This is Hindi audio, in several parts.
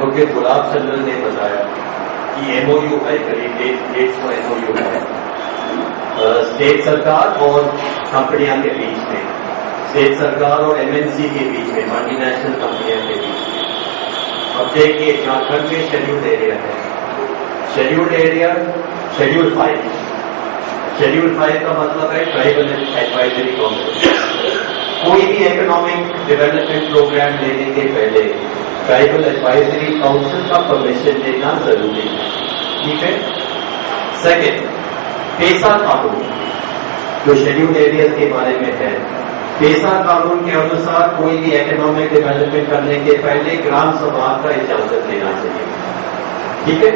एडवोकेट गुलाब चंद्र ने बताया कि एमओयू है, करीब 150 एमओयू है स्टेट सरकार और कंपनियां के बीच में, स्टेट सरकार और एमएनसी के बीच में, मल्टीनेशनल कंपनियां के बीच में। अब देखिए झारखंड में शेड्यूल्ड एरिया है, शेड्यूल्ड एरिया शेड्यूल 5, शेड्यूल 5 का मतलब है ट्राइबल एडवाइजरी काउंसिल। कोई भी इकोनॉमिक डेवलपमेंट प्रोग्राम लेने के पहले ट्राइबल एडवाइजरी काउंसिल का परमिशन लेना जरूरी है, ठीक है। सेकेंड, पेशा कानून जो शेड्यूल्ड एरिया के बारे में है, पेशा कानून के अनुसार कोई भी इकोनॉमिक डेवलपमेंट करने के पहले ग्राम सभा का इजाजत लेना चाहिए, ठीक है।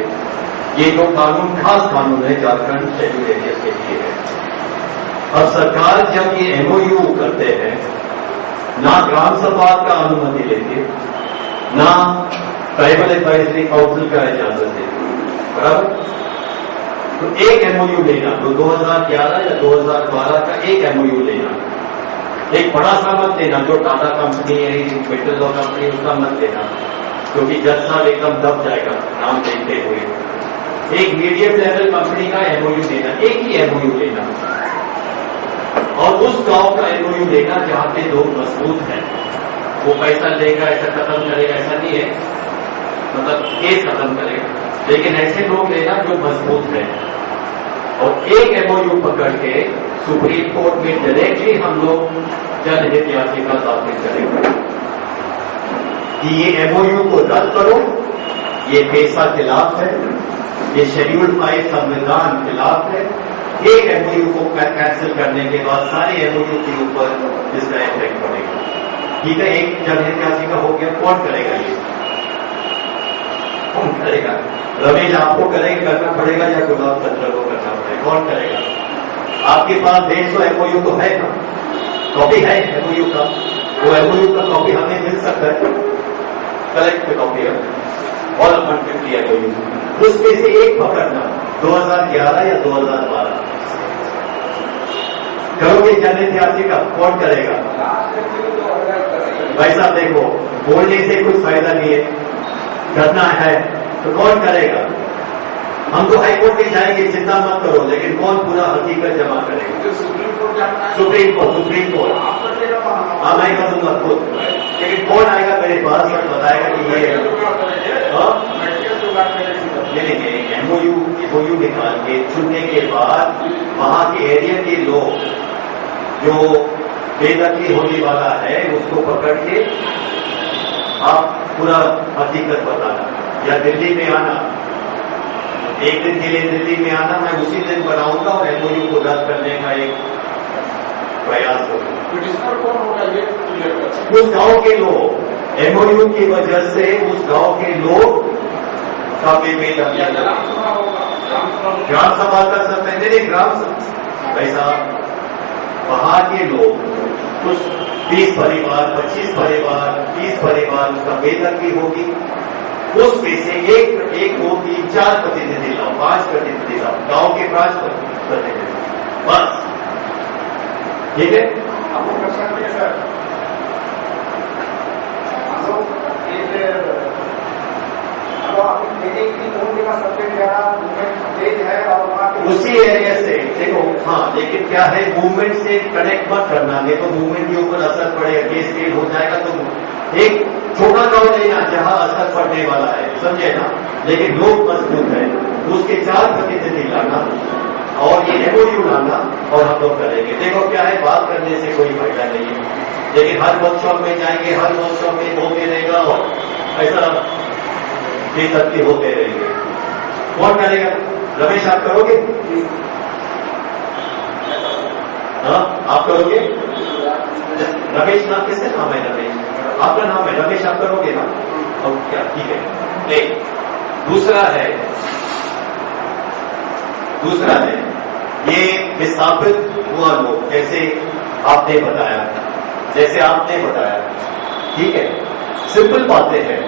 ये दो कानून खास कानून है झारखंड शेड्यूल्ड एरिया के लिए है। अब सरकार जब ये एमओयू करते हैं, ना ग्राम सभा का अनुमति लेके, ना ट्राइबल एडवाइजरी काउंसिल का इजाजत लेके, बराबर। तो एक एमओयू लेना, तो 2011 या 2012 का एक एमओयू लेना, एक बड़ा सा मत लेना जो टाटा कंपनी है, मिटल लॉ कंपनी, उसका मत लेना, क्योंकि 10 साल एकदम दब जाएगा नाम देखते हुए। एक मीडियम लेवल कंपनी का एमओयू लेना, एक ही एमओयू लेना, और उस गांव का एमओयू लेना जहां पे लोग मजबूत हैं। वो पैसा लेगा, ऐसा खत्म करेगा, ऐसा नहीं है, मतलब केस खत्म करेगा, लेकिन ऐसे लोग लेना जो मजबूत हैं। और एक एमओयू पकड़ के सुप्रीम कोर्ट में डायरेक्टली हम लोग जनहित याचिका दाखिल करेंगे कि ये एमओयू को रद्द करो, ये पेशा खिलाफ है, ये शेड्यूल 5 संविधान खिलाफ है। एक एमओयू को कैंसिल करने के बाद सारे एमओयू के ऊपर इसका इफेक्ट पड़ेगा, ठीक है। एक जनहित याचिका हो गया, कौन करेगा ये? कौन करेगा? रमेश आपको करना पड़ेगा या गुलाब चंद्र को करना पड़ेगा? कौन करेगा? आपके पास 150 एमओयू तो है ना, कॉपी है एमओयू का, वो एमओयू का कॉपी हमें मिल सकता है, कलेक्ट कॉपी है और 150 एमओयू, उसमें से एक पकड़ना 2011 या 2012 करोगे जनहित याचिका, कौन करेगा? भाई साहब देखो, बोलने से कुछ फायदा नहीं है, करना है तो कौन करेगा? हम तो हाईकोर्ट में जाएंगे, चिंता मत करो, लेकिन कौन पूरा हकीकत जमा करेगा? Supreme court. हाँ मैं करूंगा खुद, लेकिन कौन आएगा मेरे पास और बताएगा कि ये एमओयू निकाल के चुनने के बाद वहां के एरिया के लोग जो बेदखली होने वाला है उसको पकड़ के आप पूरा हकीकत बताना, या दिल्ली में आना, एक दिन के लिए दिल्ली में आना, मैं उसी दिन बनाऊंगा और एमओयू को रद्द करने का एक प्रयास करूंगा। उस गांव के लोग, एमओयू की वजह से उस गांव के लोग का ग्राम सभा कर सकते हैं, ग्राम सभा ऐसा वहां के लोग कुछ 20 परिवार, 25 परिवार, 30 परिवार का बेदखली होगी, उसमें से एक 2 3 4 प्रतिनिधि लाओ, 5 प्रतिनिधि लाओ, गांव के 5 प्रतिनिधि, बस, ठीक है। आपको प्रश्न है सर, उसी एरिया से देखो, हाँ, लेकिन क्या है, मूवमेंट से कनेक्ट मत करना, नहीं तो मूवमेंट के ऊपर असर पड़ेगा, केस हो जाएगा। तो एक छोटा गांव लेना जहां असर पड़ने वाला है, समझे ना, लेकिन लोग मजबूत है, उसके 4 प्रतिनिधि लाना और ये एमओयू लाना और हम लोग करेंगे। देखो क्या है, बात करने से कोई फायदा नहीं है, लेकिन हर वर्कशॉप में जाएंगे, हर वर्कशॉप में होते रहेगा और ऐसा बेदखली होते रहेंगे। कौन करेगा? रमेश आप करोगे? हाँ आप करोगे? रमेश नाम किसका नाम है? रमेश आपका नाम है, रमेश आप करोगे ना? और क्या, ठीक है। एक दूसरा है ये विस्थापित हुआ लोग, जैसे आपने बताया, ठीक है, सिंपल बातें हैं।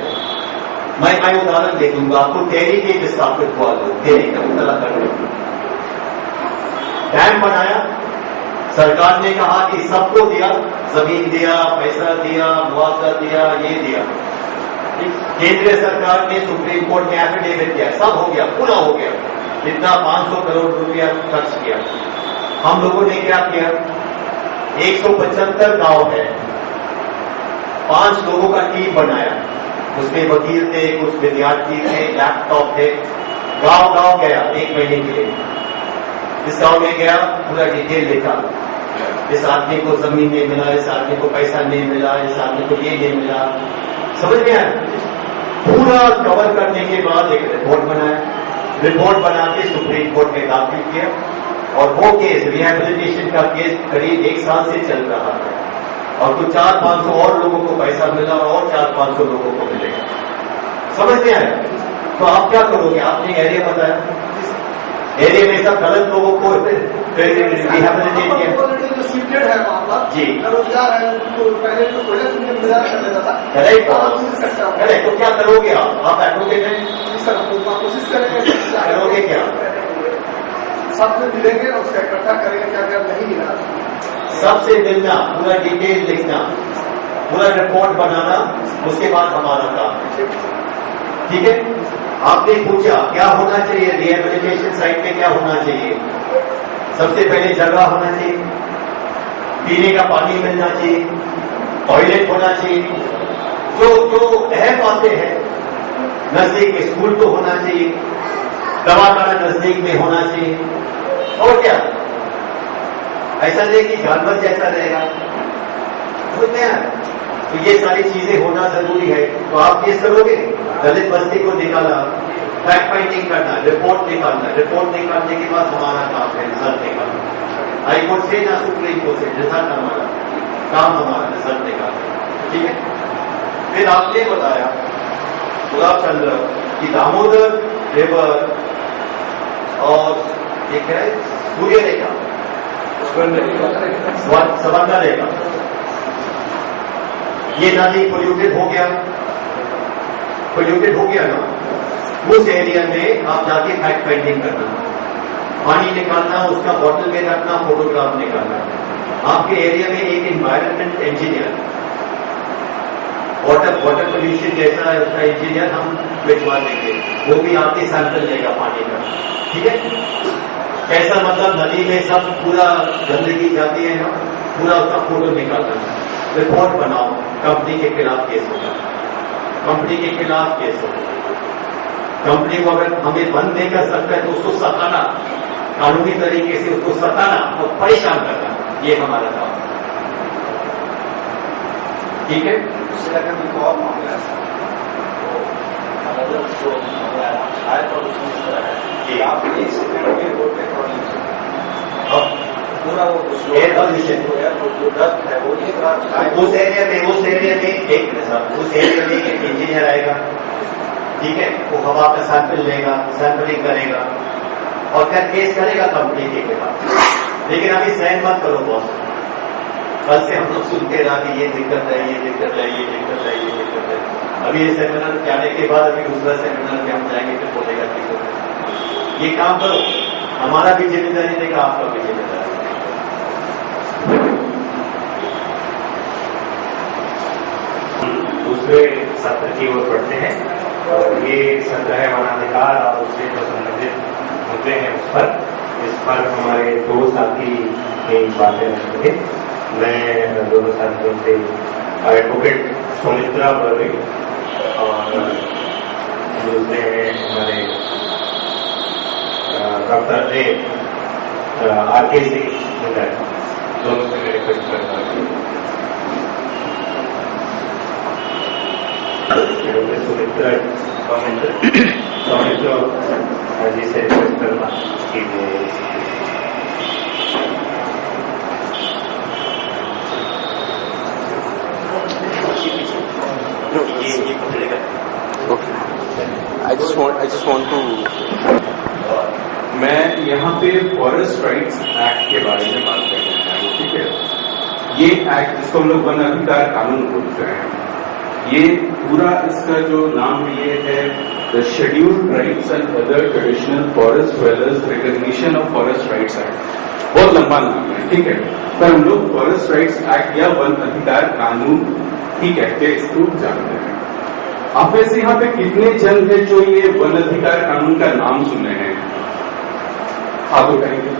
मैं उदाहरण दे दूंगा आपको, टेरी के विस्थापित हुआ लोग, टेरी का मुतला कर डैम बनाया, सरकार ने कहा कि सबको दिया, जमीन दिया, पैसा दिया, मुआवजा दिया, ये दिया, केंद्र सरकार ने सुप्रीम कोर्ट में एफिडेविट दिया, सब हो गया, पूरा हो गया, इतना 500 करोड़ रुपया खर्च किया। हम लोगों ने क्या किया, 175 गांव है, 5 लोगों का टीम बनाया, उसमें वकील थे, कुछ विद्यार्थी थे, लैपटॉप थे, गांव गांव गया 1 महीने के लिए। इस गांव में गया, पूरा डिटेल लिखा, इस आदमी को जमीन नहीं मिला, इस आदमी को पैसा नहीं मिला, इस आदमी को ये नहीं मिला, समझ में आया। पूरा कवर करने के बाद एक रिपोर्ट बनाया, रिपोर्ट बना के सुप्रीम कोर्ट में दाखिल किया, और वो केस रिहैबिलिटेशन का केस करीब 1 साल से चल रहा है, और कुछ 400-500 और लोगों को पैसा मिला और 400-500 लोगों को मिलेगा, समझ में आया। तो आप क्या करोगे, आपने एरिया बताया, एरिया में सब गलत लोगों को रिहैबिलिटेट किया सीटेड है मामला जी, रोजगार है, तो पहले तो कोयला से गुजारा कर लेता था। करेक्ट, तो क्या करोगे आप एडवोकेट हैं, सर कोशिश करेंगे, करोगे क्या, सबसे मिलेंगे और उसका इकट्ठा करेंगे, क्या क्या नहीं मिला सबसे मिलना, पूरा डिटेल लिखना, पूरा रिपोर्ट बनाना, उसके बाद हमारा काम, ठीक है। आपने पूछा क्या होना चाहिए, रिहैबिलिटेशन साइट में क्या होना चाहिए, सबसे पहले जगह होना चाहिए, पीने का पानी मिलना चाहिए, टॉयलेट होना चाहिए, जो अहम बातें हैं, नजदीक में स्कूल तो होना चाहिए, दवाखाना नजदीक में होना चाहिए, और क्या, ऐसा नहीं कि जानवर जैसा रहेगा, समझते हैं। तो ये सारी चीजें होना जरूरी है। तो आप केस करोगे, दलित बस्ती को निकाला, फैक्ट फाइंडिंग करना, रिपोर्ट निकालना, रिपोर्ट निकालने के बाद हमारा काम है रिजल्ट निकालना, हाईकोर्ट से या सुप्रीम कोर्ट से, रिजल्ट हमारा काम, हमारा रिजल्ट निकालना, ठीक है। फिर आपने बताया गुलाब चंद्र की दामोदर रिवर और ये क्या है, सूर्य रेखा, सवर्ण रेखा, ये नदी पोल्यूटेड हो गया, पोल्यूटेड हो गया ना, उस एरिया में आप जाके फैक्ट फाइंडिंग करना, पानी निकालना, उसका बॉटल में रखना, फोटोग्राफ निकालना। आपके एरिया में एक एनवायरमेंट इंजीनियर, वाटर पोल्यूशन जैसा है उसका इंजीनियर हम भिजवा देंगे, वो भी आपके सैंपल लेगा पानी का, ठीक है। कैसा मतलब नदी में सब पूरा गंदगी जाती है ना, पूरा उसका फोटो निकालना, रिपोर्ट बनाओ, कंपनी के खिलाफ केस होगा, कंपनी के खिलाफ केस होगा, कंपनी को अगर हमें बंद नहीं कर सकता है तो उसको सताना, कानूनी तरीके से उसको सताना और परेशान करना, ये हमारा काम है, ठीक है। उससे अगर भी और मामला है जो शायद प्रदूषण इस तरह है कि आप 1 सेकंड में रोड पे पूरा वो एयर पोल्यूशन जो डस्ट है वो एक बार उस एरिया में उस एरिया में एक इंजीनियर आएगा, ठीक है, वो हवा का सैंपल लेगा, सैंपलिंग करेगा और फिर केस करेगा कंपनी के खिलाफ। लेकिन अभी सहन मत करो बॉस, कल से हम लोग सुनते रहा कि ये दिक्कत है, ये दिक्कत है, ये दिक्कत है, ये दिक्कत है। अभी ये सेमिनार जाने के बाद अभी दूसरा सेमिनार में हम जाएंगे तो बोलेगा कि ये काम करो, हमारा भी जिम्मेदारी देगा, आपका भी जिम्मेदारी। दूसरे सत्र की ओर बढ़ते हैं और ये सत्र है वनाधिकार और उससे जो संबंधित मुद्दे हैं इस पर हमारे 2 साथी की बातें रखेंगे। मैं दोनों साथियों से एडवोकेट सुमित्रा बर्वे और दूसरे हैं हमारे डॉक्टर आरके सिंह, दोनों से मैं रिक्वेस्ट करता हूँ सुमित्रा जी से रिक्वेस्ट करना कि I just want to मैं यहाँ पे फॉरेस्ट राइट्स एक्ट के बारे में बात करना चाहूँ, ठीक है। ये एक्ट जिसको हम लोग वन अधिकार कानून बोलते हैं, ये पूरा इसका जो नाम ये है the scheduled rights and other traditional forest developers recognition of forest rights act, बहुत लंबा नाम है, ठीक है। पर हम लोग फॉरेस्ट राइट्स एक्ट या वन अधिकार कानून ही कहते इसको जानते हैं। आप वैसे यहाँ पे कितने जन है जो ये वन अधिकार कानून का नाम सुने हैं? आप उठाएंगे?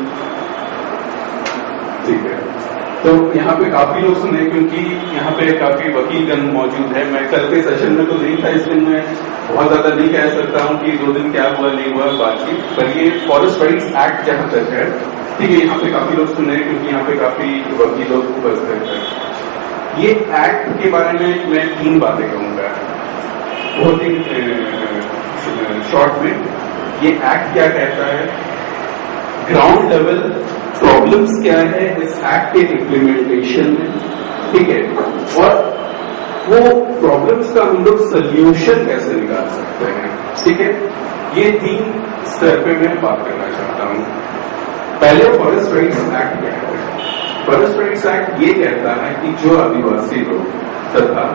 ठीक है, तो यहाँ पे काफी लोग सुने, क्योंकि यहाँ पे काफी वकीलगण मौजूद है। मैं कल के सेशन में तो नहीं था, इसलिए मैं बहुत ज्यादा नहीं कह सकता हूँ कि 2 दिन क्या हुआ नहीं हुआ बातचीत, पर ये फॉरेस्ट राइट्स एक्ट जहां तक है, ठीक है, यहाँ पे काफी लोग सुने क्योंकि यहाँ पे काफी वकील लोग उपस्थित है। ये एक्ट के बारे में मैं 3 बातें कहूंगा बहुत ही शॉर्ट में। ये एक्ट क्या कहता है, ग्राउंड लेवल प्रॉब्लम्स क्या है इस एक्ट के इम्प्लीमेंटेशन में, ठीक है, और वो प्रॉब्लम्स का हम लोग सोल्यूशन कैसे निकाल सकते हैं, ठीक है। ये 3 स्तर पे मैं बात करना चाहता हूं। पहले फॉरेस्ट राइट्स एक्ट क्या है? फॉरेस्ट राइट्स एक्ट ये कहता है कि जो आदिवासी लोग तथा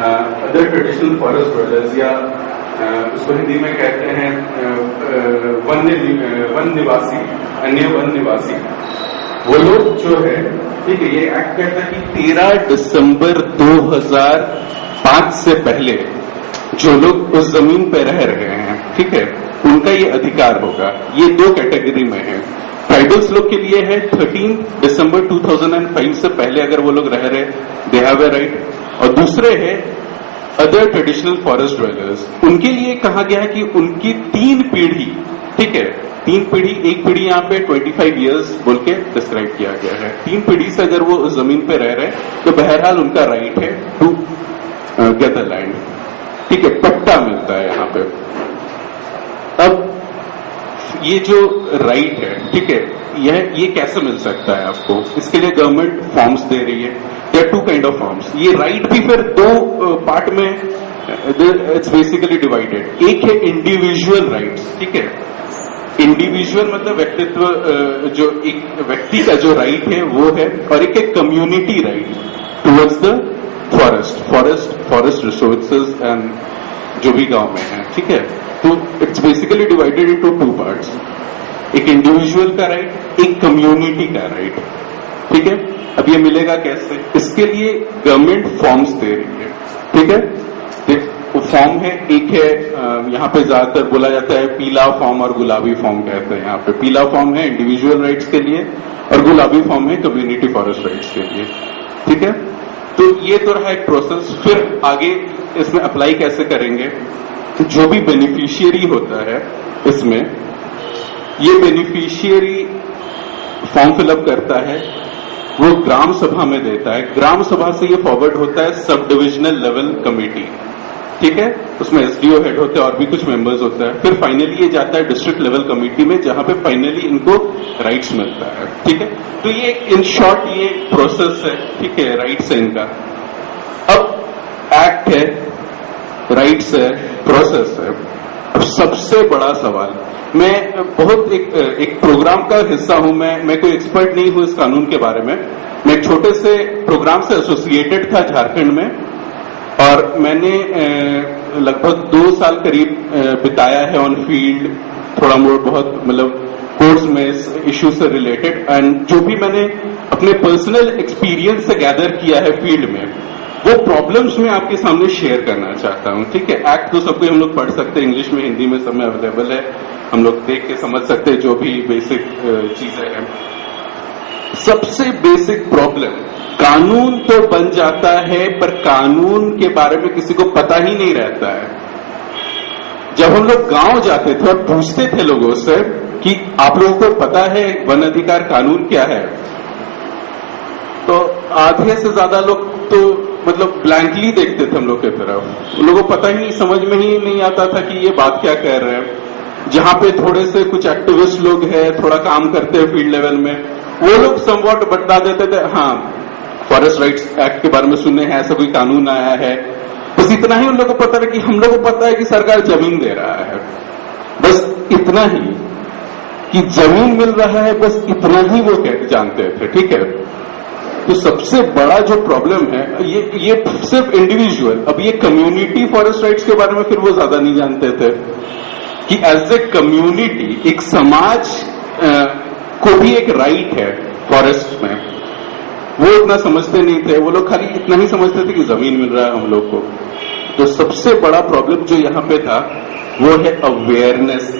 अदर ट्रेडिशनल फॉरेस्ट ड्वेलर्स या उसको हिंदी में कहते हैं वन निवासी, अन्य वन निवासी, वो लोग जो है, ठीक है, ये एक्ट कहता है कि 13 दिसंबर 2005 से पहले जो लोग उस जमीन पे रह रहे हैं, ठीक है, उनका ये अधिकार होगा। ये 2 कैटेगरी में है। ट्राइबल्स लोग के लिए है 13 दिसंबर 2005 से पहले अगर वो लोग रह रहे, दे हैव ए राइट, और दूसरे है अदर ट्रेडिशनल फॉरेस्ट ड्वेलर्स, उनके लिए कहा गया है कि उनकी 3 पीढ़ी, ठीक है, 3 पीढ़ी, एक पीढ़ी यहाँ पे 25 इयर्स बोल के डिस्क्राइब किया गया है। 3 पीढ़ी से अगर वो उस जमीन पे रह रहे तो बहरहाल उनका राइट है टू गेट द लैंड, ठीक है, पट्टा मिलता है यहाँ पे। अब ये जो राइट है, ठीक है, ये कैसे मिल सकता है आपको? इसके लिए गवर्नमेंट फॉर्म्स दे रही है। There are 2 kind of forms. ये राइट भी फिर 2 पार्ट में इट्स बेसिकली डिवाइडेड। एक है इंडिविजुअल राइट्स, ठीक है, इंडिविजुअल मतलब व्यक्तित्व, जो एक व्यक्ति का जो राइट है वो है, और एक है community right towards the forest resources and जो भी गांव में है, ठीक है। तो it's basically divided into 2 parts, एक इंडिविजुअल का राइट, एक कम्युनिटी का राइट, ठीक है। अब ये मिलेगा कैसे? इसके लिए गवर्नमेंट फॉर्म्स दे रही है, ठीक है। वो फॉर्म है, एक है यहाँ पे ज्यादातर बोला जाता है पीला फॉर्म और गुलाबी फॉर्म कहते हैं। यहाँ पे पीला फॉर्म है इंडिविजुअल राइट्स के लिए और गुलाबी फॉर्म है कम्युनिटी फॉरेस्ट राइट्स के लिए, ठीक है। तो ये तो रहा एक प्रोसेस। फिर आगे इसमें अप्लाई कैसे करेंगे? तो जो भी बेनिफिशियरी होता है इसमें, ये बेनिफिशियरी फॉर्म फिलअप करता है, वो ग्राम सभा में देता है, ग्राम सभा से ये फॉरवर्ड होता है सब डिविजनल लेवल कमेटी, ठीक है, उसमें एसडीओ हेड होते हैं और भी कुछ मेंबर्स होता है। फिर फाइनली ये जाता है डिस्ट्रिक्ट लेवल कमेटी में, जहां पे फाइनली इनको राइट्स मिलता है, ठीक है। तो ये इन शॉर्ट ये प्रोसेस है, ठीक है, राइट्स है इनका। अब एक्ट है, राइट्स है, प्रोसेस है। अब सबसे बड़ा सवाल, मैं बहुत एक प्रोग्राम का हिस्सा हूं, मैं कोई एक्सपर्ट नहीं हूं इस कानून के बारे में। मैं एक छोटे से प्रोग्राम से एसोसिएटेड था झारखंड में, और मैंने लगभग 2 साल करीब बिताया है ऑन फील्ड, थोड़ा बहुत मतलब कोर्स में इस इश्यू से रिलेटेड, एंड जो भी मैंने अपने पर्सनल एक्सपीरियंस से गैदर किया है फील्ड में, वो प्रॉब्लम्स मैं आपके सामने शेयर करना चाहता हूं, ठीक है। एक्ट तो सबको हम लोग पढ़ सकते हैं, इंग्लिश में, हिंदी में, सब में अवेलेबल है, हम लोग देख के समझ सकते हैं जो भी बेसिक चीजें हैं। सबसे बेसिक प्रॉब्लम, कानून तो बन जाता है पर कानून के बारे में किसी को पता ही नहीं रहता है। जब हम लोग गांव जाते थे और पूछते थे लोगों से कि आप लोगों को पता है वन अधिकार कानून क्या है, तो आधे से ज्यादा लोग तो मतलब ब्लैंकली देखते थे हम लोग की तरफ। उन लोगों को पता ही, समझ में ही नहीं आता था कि ये बात क्या कह रहे हैं। जहां पे थोड़े से कुछ एक्टिविस्ट लोग हैं, थोड़ा काम करते हैं फील्ड लेवल में, वो लोग समवॉट बता देते थे, हाँ फॉरेस्ट राइट्स एक्ट के बारे में सुने हैं, ऐसा कोई कानून आया है, बस इतना ही उन लोगों को पता है। कि हम लोग को पता है कि सरकार जमीन दे रहा है, बस इतना ही, कि जमीन मिल रहा है, बस इतना ही वो जानते थे, ठीक है। तो सबसे बड़ा जो प्रॉब्लम है ये सिर्फ इंडिविजुअल। अब ये कम्युनिटी फॉरेस्ट राइट्स के बारे में फिर वो ज्यादा नहीं जानते थे कि एज ए कम्युनिटी, एक समाज को भी एक राइट है फॉरेस्ट में, वो इतना समझते नहीं थे। वो लोग खाली इतना ही समझते थे कि जमीन मिल रहा है हम लोग को, तो सबसे बड़ा प्रॉब्लम जो यहाँ पे था वो है अवेयरनेस।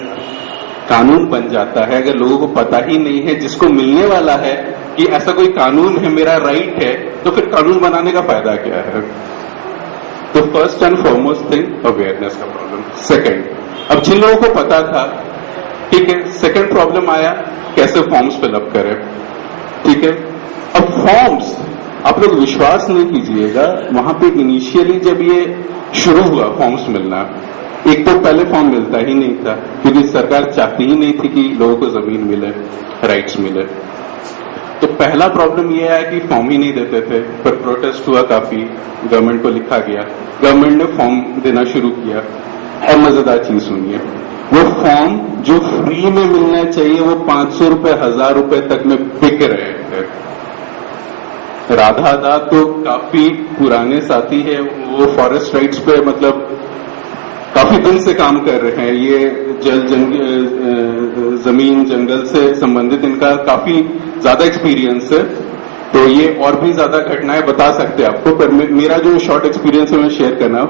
कानून बन जाता है, अगर लोगों को पता ही नहीं है, जिसको मिलने वाला है कि ऐसा कोई कानून है, मेरा राइट है, तो फिर कानून बनाने का फायदा क्या है? तो first and foremost thing awareness का प्रॉब्लम। सेकंड, अब जिन लोगों को पता था, ठीक है, सेकंड प्रॉब्लम आया कैसे फॉर्म्स फिलअप करें। ठीक है, अब फॉर्म्स आप लोग विश्वास नहीं कीजिएगा, वहां पे इनिशियली जब ये शुरू हुआ फॉर्म्स मिलना, एक तो पहले फॉर्म मिलता ही नहीं था क्योंकि सरकार चाहती ही नहीं थी कि लोगों को जमीन मिले, राइट्स मिले। तो पहला प्रॉब्लम यह है कि फॉर्म ही नहीं देते थे, पर प्रोटेस्ट हुआ काफी, गवर्नमेंट को लिखा गया, गवर्नमेंट ने फॉर्म देना शुरू किया। और मजेदार चीज सुनिए, वो फॉर्म जो फ्री में मिलना चाहिए वो 500 रुपए 1000 रुपए तक में बिक रहे थे। राधा दा तो काफी पुराने साथी है, वो फॉरेस्ट राइट्स पे मतलब काफी दिन से काम कर रहे हैं। ये जमीन जंगल से संबंधित इनका काफी ज्यादा एक्सपीरियंस है, तो ये और भी ज्यादा घटनाएं बता सकते हैं आपको, पर मेरा जो शॉर्ट एक्सपीरियंस है मैं शेयर करना।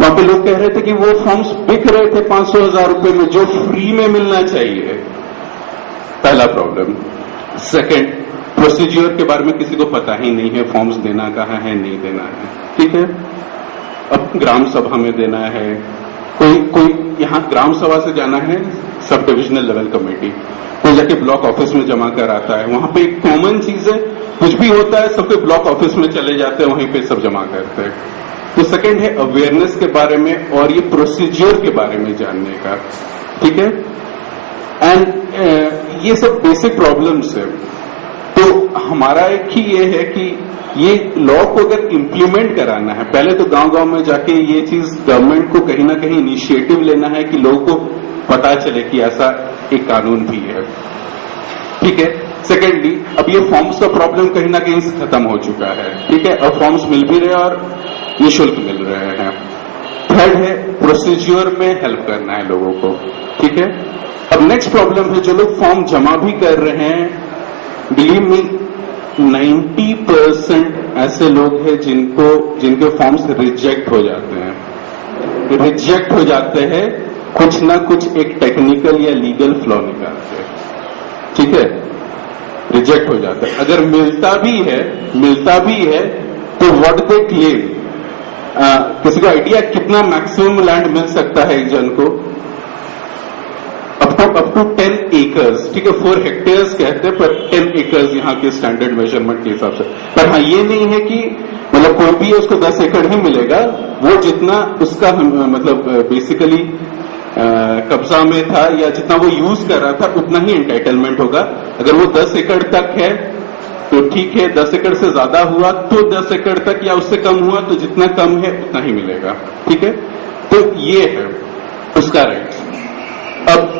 वहां पे लोग कह रहे थे कि वो फॉर्म्स बिक रहे थे 500-1000 रुपए में, जो फ्री में मिलना चाहिए। पहला प्रॉब्लम। सेकंड, प्रोसीज्योर के बारे में किसी को पता ही नहीं है, फॉर्म्स देना कहाँ है, नहीं देना है। ठीक है, अब ग्राम सभा में देना है, कोई यहाँ ग्राम सभा से जाना है सब डिविजनल लेवल कमेटी, कोई जाके ब्लॉक ऑफिस में जमा कर आता है। वहां पे एक कॉमन चीज है, कुछ भी होता है सबके ब्लॉक ऑफिस में चले जाते हैं, वहीं पे सब जमा करते हैं। तो सेकंड है अवेयरनेस के बारे में और ये प्रोसीजर के बारे में जानने का। ठीक है, एंड ये सब बेसिक प्रॉब्लम्स है। तो हमारा एक ही ये है कि ये लॉ को अगर इम्प्लीमेंट कराना है, पहले तो गांव-गांव में जाके ये चीज गवर्नमेंट को कहीं ना कहीं इनिशिएटिव लेना है कि लोगों को पता चले कि ऐसा एक कानून भी है। ठीक है, सेकेंडली अब ये फॉर्म्स का प्रॉब्लम कहीं ना कहीं से खत्म हो चुका है। ठीक है, अब फॉर्म्स मिल भी रहे और निःशुल्क मिल रहे हैं। थर्ड है प्रोसीज्योर में हेल्प करना है लोगों को। ठीक है, अब नेक्स्ट प्रॉब्लम है जो लोग फॉर्म जमा भी कर रहे हैं, बिलीव मी 90% ऐसे लोग हैं जिनके फॉर्म्स रिजेक्ट हो जाते हैं। रिजेक्ट हो जाते हैं, कुछ ना कुछ एक टेक्निकल या लीगल फ्लॉ निकालते हैं। ठीक है, रिजेक्ट हो जाता है। अगर मिलता भी है तो व्हाट दे क्लेम, किसी को आइडिया कितना मैक्सिमम लैंड मिल सकता है एक जन को? Up to 10 acres. ठीक है, 4 हेक्टेयर्स कहते हैं, पर 10 एकर्स यहाँ के स्टैंडर्ड मेजरमेंट के हिसाब से। पर हाँ, ये नहीं है कि मतलब कोई भी है उसको 10 एकड़ ही मिलेगा, वो जितना उसका मतलब बेसिकली कब्जा में था या जितना वो यूज कर रहा था उतना ही एंटाइटलमेंट होगा। अगर वो 10 एकड़ तक है तो ठीक है, 10 एकड़ से ज्यादा हुआ तो 10 एकड़ तक, या उससे कम हुआ तो जितना कम है उतना ही मिलेगा। ठीक है, तो ये है उसका राइट। अब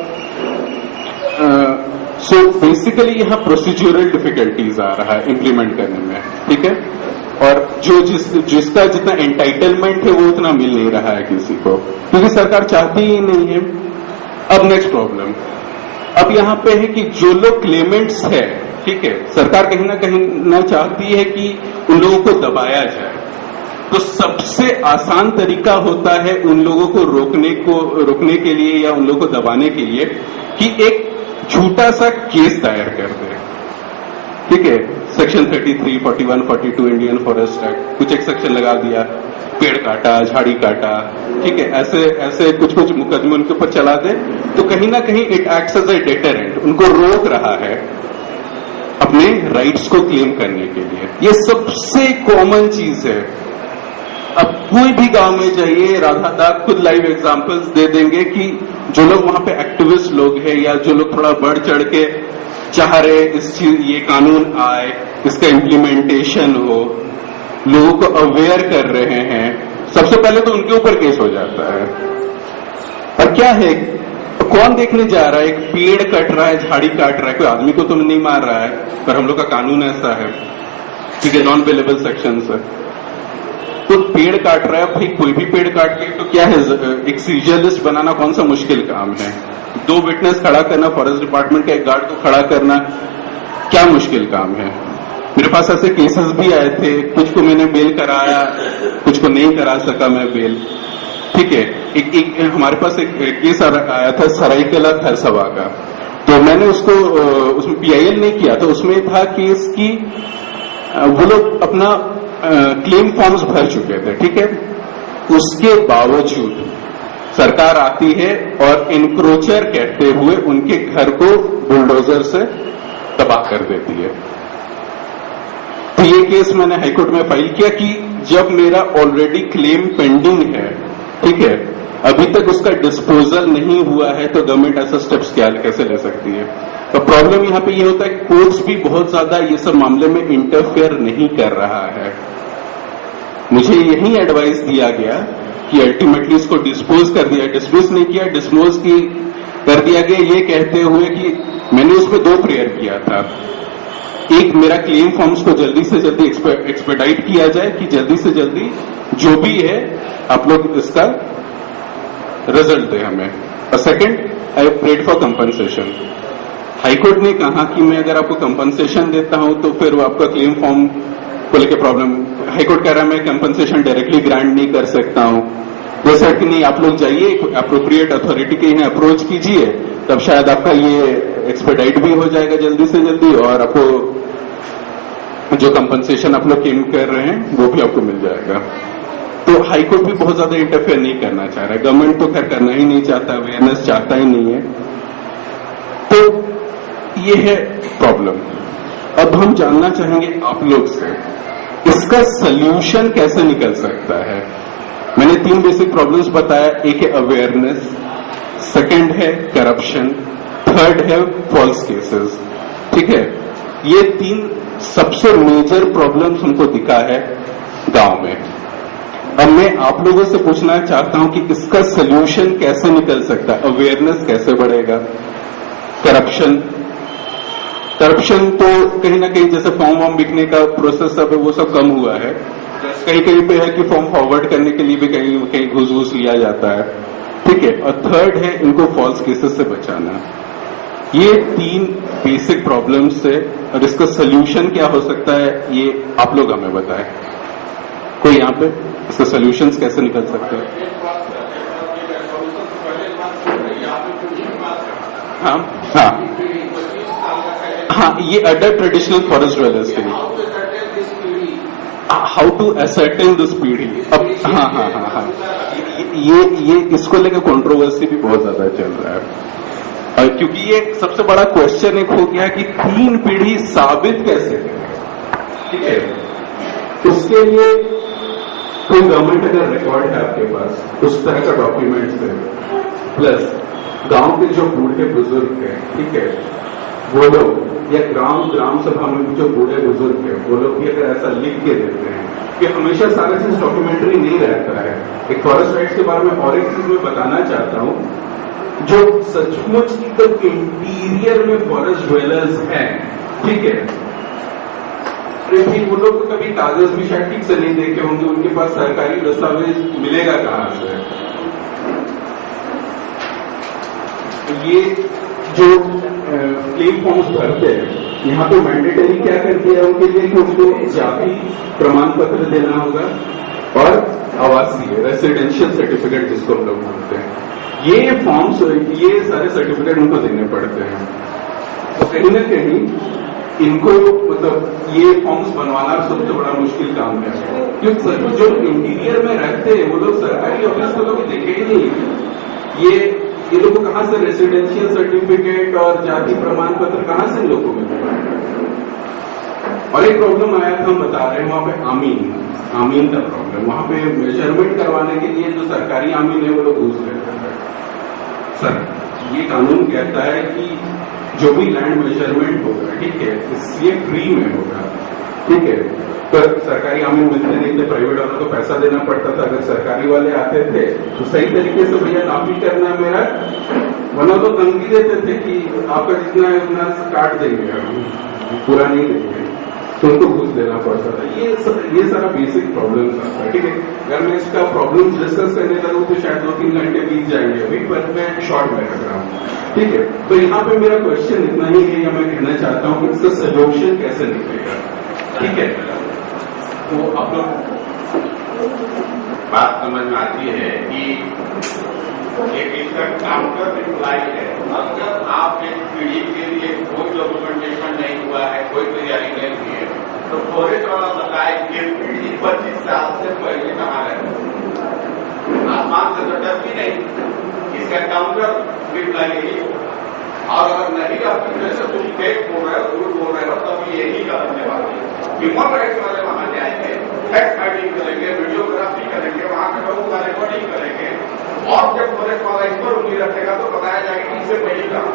सो बेसिकली यहाँ प्रोसीज्यूरल डिफिकल्टीज आ रहा है इंप्लीमेंट करने में। ठीक है, और जिसका जितना एंटाइटलमेंट है वो उतना मिल नहीं रहा है किसी को, क्योंकि सरकार चाहती ही नहीं है। अब नेक्स्ट प्रॉब्लम, अब यहाँ पे है कि जो लोग क्लेमेंट्स है, ठीक है, सरकार कहीं ना चाहती है कि उन लोगों को दबाया जाए। तो सबसे आसान तरीका होता है उन लोगों को रोकने के लिए या उन लोगों को दबाने के लिए कि एक झूठा सा केस दायर कर दे। ठीक है, सेक्शन 33, 41, 42 इंडियन फॉरेस्ट एक्ट, कुछ एक सेक्शन लगा दिया, पेड़ काटा, झाड़ी काटा, ठीक है, ऐसे कुछ मुकदमे उनके ऊपर चला दे, तो कहीं ना कहीं it acts as a deterrent, उनको रोक रहा है अपने राइट्स को क्लेम करने के लिए। ये सबसे कॉमन चीज है। अब कोई भी गांव में जाइए, राधा दा खुद लाइव एग्जांपल्स दे देंगे कि जो लोग वहां पे एक्टिविस्ट लोग हैं या जो लोग थोड़ा बढ़ चढ़ के चाह रहे ये कानून आए, इसका इम्प्लीमेंटेशन हो, लोगों को अवेयर कर रहे हैं, सबसे पहले तो उनके ऊपर केस हो जाता है। और क्या है, कौन देखने जा रहा है? एक पेड़ कट रहा है, झाड़ी काट रहा है, कोई आदमी को तो नहीं मार रहा है, पर हम लोग का कानून ऐसा है। ठीक है, नॉन अवेलेबल सेक्शन है, तो पेड़ काट रहा है। भाई कोई भी पेड़ काट के तो क्या है, एक सीजर लिस्ट बनाना कौन सा मुश्किल काम है? 2 विटनेस खड़ा करना, फॉरेस्ट डिपार्टमेंट का एक गार्ड को खड़ा करना, क्या मुश्किल काम है? मेरे पास ऐसे केसेस भी आए थे, कुछ को मैंने बेल कराया, कुछ को नहीं करा सका मैं बेल। ठीक है, एक हमारे पास एक केस आया था सरायकेला खरसभा का, तो मैंने उसको उसमें PIL नहीं किया, तो उसमें था केस की वो लोग अपना क्लेम फॉर्म्स भर चुके थे। ठीक है, उसके बावजूद सरकार आती है और इनक्रोचर कहते हुए उनके घर को बुलडोजर से तबाह कर देती है। तो ये केस मैंने हाईकोर्ट में फाइल किया कि जब मेरा ऑलरेडी क्लेम पेंडिंग है, ठीक है, अभी तक उसका डिस्पोजल नहीं हुआ है, तो गवर्नमेंट ऐसा स्टेप्स कैसे ले सकती है। तो प्रॉब्लम यहां पे ये होता है, कोर्ट्स भी बहुत ज्यादा ये सब मामले में इंटरफेयर नहीं कर रहा है। मुझे यही एडवाइस दिया गया कि अल्टीमेटली इसको डिस्पोज कर दिया, डिस्पोज नहीं किया, डिस्पोज की कर दिया गया, ये कहते हुए कि मैंने उसमें 2 प्रेयर किया था। एक, मेरा क्लेम फॉर्म्स को जल्दी से जल्दी एक्सपेडाइट किया जाए कि जल्दी से जल्दी जो भी है आप लोग इसका रिजल्ट दें हमें। और second, I prayed for compensation. High court ने कहा कि मैं अगर आपको कंपनसेशन देता हूं तो फिर वो आपका क्लेम फॉर्म को लेकर प्रॉब्लम, हाईकोर्ट कह रहा है मैं कंपनसेशन डायरेक्टली ग्रांट नहीं कर सकता हूं। जैसा कि नहीं, आप लोग जाइए अप्रोप्रिएट अथॉरिटी के यहाँ अप्रोच कीजिए, तब शायद आपका ये एक्सपेडाइट भी हो जाएगा जल्दी से जल्दी, और आपको जो कंपनसेशन आप लोग क्लेम कर रहे हैं वो भी आपको मिल जाएगा। तो हाईकोर्ट भी बहुत ज्यादा इंटरफेयर नहीं करना चाह रहा है, गवर्नमेंट तो खैर करना ही नहीं चाहता, अवेयरनेस चाहता ही नहीं है। तो ये है प्रॉब्लम। अब हम जानना चाहेंगे आप लोग से इसका सल्यूशन कैसे निकल सकता है। मैंने 3 बेसिक प्रॉब्लम्स बताया, एक है अवेयरनेस, सेकंड है करप्शन, थर्ड है फॉल्स केसेस। ठीक है, ये 3 सबसे मेजर प्रॉब्लम्स हमको दिखा है गांव में। अब मैं आप लोगों से पूछना चाहता हूं कि इसका सल्यूशन कैसे निकल सकता है, अवेयरनेस कैसे बढ़ेगा, करप्शन तो कहीं ना कहीं जैसे फॉर्म वॉर्म बिकने का प्रोसेस सब है वो सब कम हुआ है, कहीं कहीं पे है कि फॉर्म फॉरवर्ड करने के लिए भी कहीं घूस लिया जाता है। ठीक है, और थर्ड है इनको फॉल्स केसेस से बचाना। ये 3 बेसिक प्रॉब्लम्स है, और इसका सल्यूशन क्या हो सकता है ये आप लोग हमें बताएं। कोई यहाँ पे इसका सॉल्यूशंस कैसे निकल सकते हैं? हाँ हाँ हाँ, ये अडर ट्रेडिशनल फॉरेस्ट ड्वेलर्स के लिए हाउ टू असर्टेन दिस पीढ़ी। अब हाँ हाँ हाँ हाँ, ये इसको लेकर कंट्रोवर्सी भी बहुत ज्यादा चल रहा है, क्योंकि ये सबसे बड़ा क्वेश्चन एक हो गया कि 3 पीढ़ी साबित कैसे करें। ठीक है, उसके लिए कोई गवर्नमेंट अगर रिकॉर्ड है आपके पास, उस तरह का डॉक्यूमेंट्स है, प्लस गांव के जो बूढ़े बुजुर्ग हैं, ठीक है, वो लोग, या ग्राम सभा में जो बूढ़े बुजुर्ग हैं वो लोग भी अगर ऐसा लिख के देते हैं कि हमेशा सारा चीज डॉक्यूमेंट्री नहीं रहता है। एक फॉरेस्ट राइट्स के बारे में और एक चीज मैं बताना चाहता हूं, जो सचमुच इंटीरियर में फॉरेस्ट ड्वेलर्स हैं, ठीक है, लेकिन वो लोग कभी कागज भी शायद ठीक से नहीं देखे होंगे, उनके पास सरकारी दस्तावेज मिलेगा कहां से। ये जो क्लेम फॉर्म्स भरते हैं, यहाँ पे मैंडेटरी क्या कर दिया है उनके लिए कि उनको जाति प्रमाण पत्र देना होगा और आवासीय रेसिडेंशियल सर्टिफिकेट जिसको हम लोग बोलते हैं, ये फॉर्म्स, ये सारे सर्टिफिकेट उनको देने पड़ते हैं। तो कहीं ना कहीं इनको मतलब ये फॉर्म्स बनवाना सबसे बड़ा मुश्किल काम है, क्योंकि जो इंटीरियर में रहते हैं वो लोग सरकारी ऑफिस को कभी देखे ही नहीं। ये लोगों को कहां से रेसिडेंशियल सर्टिफिकेट और जाति प्रमाण पत्र कहां से लोगों को मिलता है। और एक प्रॉब्लम आया था, हम बता रहे हैं, वहां पे आमीन का प्रॉब्लम, वहां पे मेजरमेंट करवाने के लिए जो सरकारी आमीन है वो लोग घूस लेते हैं। सर, ये कानून कहता है कि जो भी लैंड मेजरमेंट होगा, ठीक है, इसलिए फ्री में होगा, ठीक है, पर सरकारी आमीन मिलते नहीं थे, प्राइवेट वालों को पैसा देना पड़ता था। अगर सरकारी वाले आते थे तो सही तरीके से भैया नापी करना मेरा, वरना तो धमकी देते थे कि आपका जितना है उतना काट देंगे, पूरा नहीं देंगे, तो उनको घूस देना पड़ता था। ये सारा बेसिक प्रॉब्लम आता है। ठीक है, अगर मैं इसका प्रॉब्लम डिस्कस करने लगूँ तो शायद 2-3 घंटे बीत जाएंगे अभी, पर मैं शॉर्ट में रख रहा हूँ। ठीक है, तो यहाँ पे मेरा क्वेश्चन इतना ही है, या मैं कहना चाहता हूँ कि इसका सॉल्यूशन कैसे निकलेगा। ठीक है, तो आप लोग बात समझ में आती है कि एक इसका काउंटर रिप्लाई है। अगर आप एक पीढ़ी के लिए कोई डॉक्यूमेंटेशन नहीं हुआ है, कोई तैयारी नहीं हुई है, तो फॉरेस्ट वाला बताए कि पीढ़ी 25 साल से पहले कहाँ रहे, आसमान से तो डरती नहीं। इसका काउंटर रिप्लाई यही होगा। और अगर नहीं आपकी वजह से तुम फेक बोल रहे हो, झूठ बोल रहे हो, तब यही करने वाले ह्यूमन राइट्स वाले वहां जाएंगे, फैक्ट फाइंडिंग करेंगे, वीडियोग्राफी करेंगे, वहां के लोगों का रिकॉर्डिंग करेंगे, और जब फॉरेस्ट वाला इस पर उंगली रखेगा तो बताया जाएगा कि इससे पहले कहा।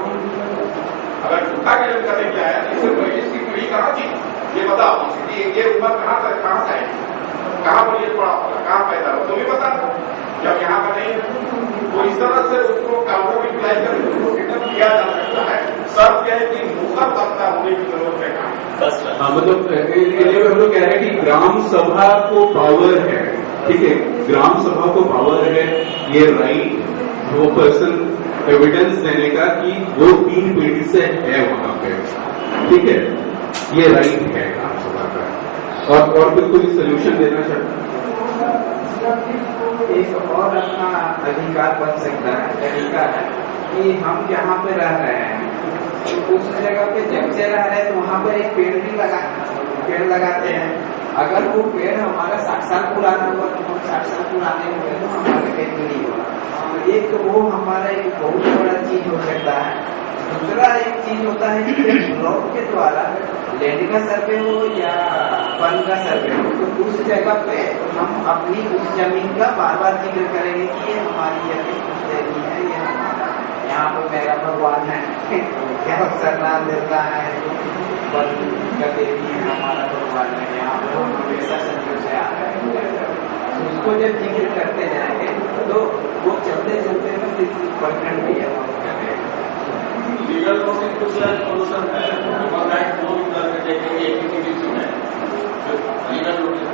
अगर झूठा क्लेम करने के आया इससे पहले इसकी पीढ़ी कहाँ थी, ये बताओ। ये उम्र कहाँ तक, कहाँ से आई, कहाँ पर ये पड़ा होगा, कहाँ पैदा हो, तुम्हें बता दो। जब यहाँ पर नहीं तो इस तरह से उसको काउंटर रिप्लाई करके उसको रिटर्न किया जा सकता है। सब क्या है कि मुखर वक्ता होने की जरूरत है। हाँ, मतलब ये हम लोग कह रहे हैं कि ग्राम सभा को पावर है, ठीक है, ग्राम सभा को पावर है, ये राइट वो पर्सन एविडेंस देने का कि वो 3 पीढ़ी से है वहां पे, ठीक है, ये राइट है ग्राम सभा का। और फिर कोई सोल्यूशन देना चाहता, एक और अपना अधिकार बन सकता है, तरीका है कि हम जहाँ पे रह रहे हैं उस जगह पे जब से रह रहे हैं तो वहाँ पर एक पेड़ लगाते हैं। अगर वो पेड़ हमारा 60 साल पुराना हुआ तो हम 60 साल पुराने हुए तो हमारे पेड़ नहीं हुआ। एक तो वो हमारा एक बहुत बड़ा चीज हो सकता है। दूसरा एक चीज होता है कि ब्लॉक के द्वारा लैंड का सर्वे हो या वन का सर्वे हो, तो उस जगह पे हम अपनी उस जमीन का बार बार जिक्र करेंगे कि ये हमारी जमीन कुछ देनी है, ये हमारा, यहाँ पर मेरा भगवान है, यहाँ सरनाथ देवता है, वन का देवी है, हमारा भगवान है, यहाँ पर हम हमेशा संजोग से आ रहे हैं। उसको जब जिक्र करते जाएंगे तो वो चलते चलते में प्रखंड भी है। लीगल नोटिस कुछ सोल्यूशन है, राइट वो भी करके देखेंगे किसी किसी में लीगल नोटिस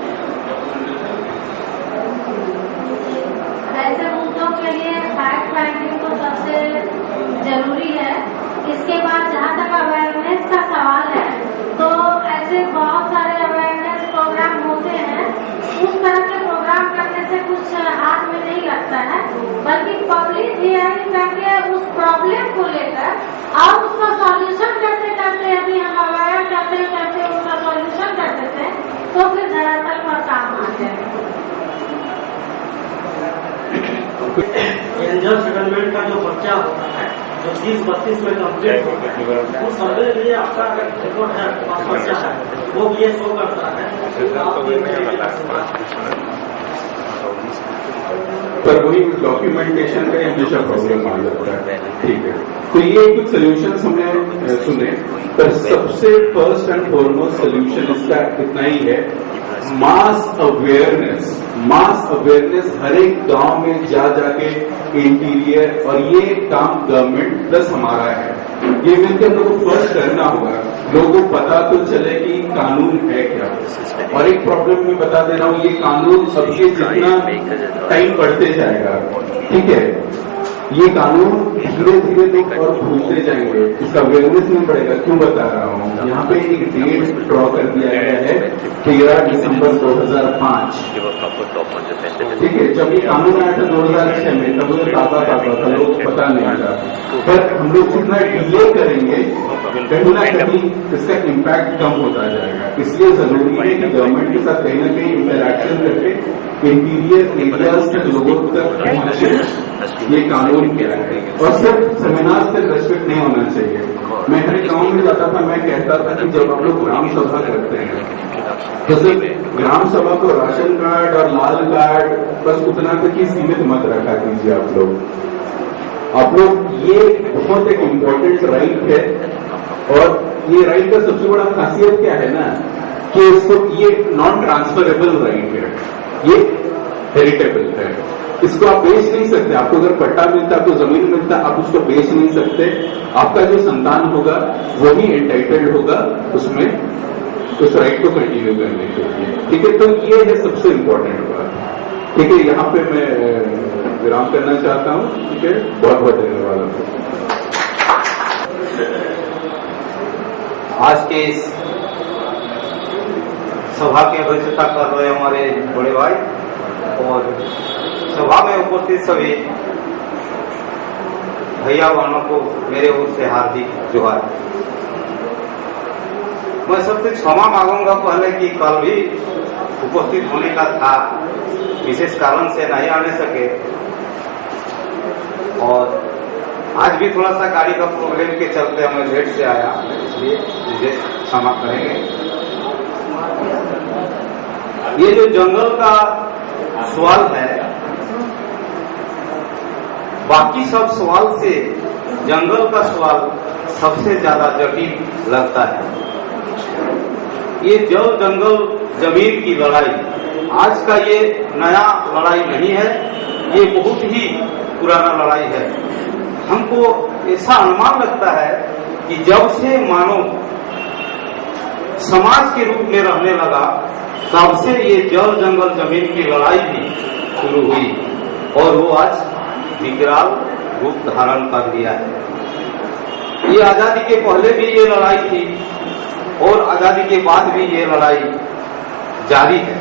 ऐसे मुद्दों के लिए फैक्ट फाइंडिंग तो सबसे जरूरी है। इसके बाद जहाँ तक अवेयरनेस का सवाल है तो ऐसे बहुत सारे अवेयरनेस प्रोग्राम होते हैं। उस तरह के प्रोग्राम करने से कुछ हाथ में नहीं लगता है, बल्कि पब्लिक हियरिंग करके उस प्रॉब्लम को लेकर और उसका सॉल्यूशन करते करते यदि हम अवेयर करते करते उसका सॉल्यूशन कर देते तो फिर धरातल पर काम आ जाएगा। एंजल सेटलमेंट का जो बच्चा होता है जो 30-32 में कम्प्लीट होता है, उस सर्वे के लिए आपका अगर रिपोर्ट है, आपका बच्चा है, वो भी ये शो करता है। पर वही डॉक्यूमेंटेशन का हमेशा प्रॉब्लम आ जाता है, ठीक है। तो ये कुछ सोल्यूशन हमने सुने, पर सबसे फर्स्ट एंड फॉरमोस्ट सोल्यूशन इसका इतना ही है, मास अवेयरनेस। मास अवेयरनेस हर एक गांव में जा जाके इंटीरियर, और ये काम गवर्नमेंट प्लस हमारा है, ये मिलकर हम लोग को फर्स्ट करना होगा। लोगों को पता तो चले कि कानून है क्या। और एक प्रॉब्लम मैं बता दे रहा हूँ, ये कानून सबसे जितना टाइम बढ़ते जाएगा, ठीक है, ये कानून धीरे धीरे लोग और भूलते जाएंगे, इसका अवेयरनेस नहीं बढ़ेगा। क्यों बता रहा हूँ, यहाँ पे एक डेट ड्रॉ कर दिया गया है 13 दिसंबर 2005, ठीक है। जब ये कानून आया था 2006 में, तब मुझे ताज़ा था, लोग पता नहीं था। पर हम लोग जितना डिले करेंगे कहीं ना कहीं इसका इम्पैक्ट कम होता जाएगा। इसलिए जरूरी है कि गवर्नमेंट के साथ कहीं ना कहीं इंटरैक्शन करके इंटीरियर एरियाज तक लोगों तक पहुंचे ये कानून क्या है। और सिर्फ सेमिनार से रेस्पेक्ट नहीं होना चाहिए। मैं हर गांव में जाता था, मैं कहता था कि जब आप लोग ग्राम सभा करते हैं तो सिर्फ ग्राम सभा को राशन कार्ड और लाल कार्ड बस उतना तक ही सीमित मत रखा कीजिए। आप लोग ये बहुत एक इम्पोर्टेंट राइट है, और ये राइट का सबसे बड़ा खासियत क्या है ना कि इसको ये नॉन ट्रांसफरेबल राइट है, ये हेरिटेबल है। इसको आप बेच नहीं सकते। आपको अगर पट्टा मिलता, आपको जमीन मिलता, आप उसको बेच नहीं सकते। आपका जो संतान होगा वो भी एंटाइटल्ड होगा उसमें उस राइट को कंटिन्यू करने के लिए, ठीक है। तो ये है सबसे इम्पोर्टेंट बात, ठीक है। यहाँ पे मैं विराम करना चाहता हूँ, ठीक है। बहुत बहुत धन्यवाद आपको। आज के इस सभा की अध्यक्षता कर रहे हमारे बड़े भाई और सभा में उपस्थित सभी भैया बहनों को मेरे ओर से हार्दिक जोहार। मैं सबसे क्षमा मांगूंगा पहले कि कल भी उपस्थित होने का था, विशेष कारण से नहीं आने सके और आज भी थोड़ा सा गाड़ी का प्रॉब्लम के चलते हमें लेट से आया, इसलिए मुझे क्षमा करेंगे। ये जो जंगल का सवाल है, बाकी सब सवाल से जंगल का सवाल सबसे ज्यादा जटिल लगता है। ये जल जंगल जमीन की लड़ाई आज का ये नया लड़ाई नहीं है, ये बहुत ही पुराना लड़ाई है। हमको ऐसा अनुमान लगता है कि जब से मानव समाज के रूप में रहने लगा तब से ये जल जंगल जमीन की लड़ाई भी शुरू हुई और वो आज विकराल रूप धारण कर लिया है। ये आजादी के पहले भी ये लड़ाई थी और आजादी के बाद भी ये लड़ाई जारी है।